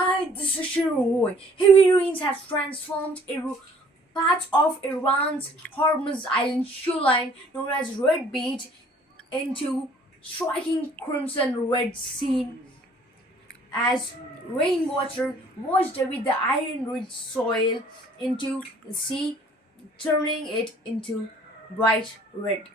Hi, this is Shiroi. Heavy rains have transformed parts of Iran's Hormuz Island shoreline, known as Red Beach, into striking crimson red scene as rainwater washed away the iron-rich soil into the sea, turning it into bright red.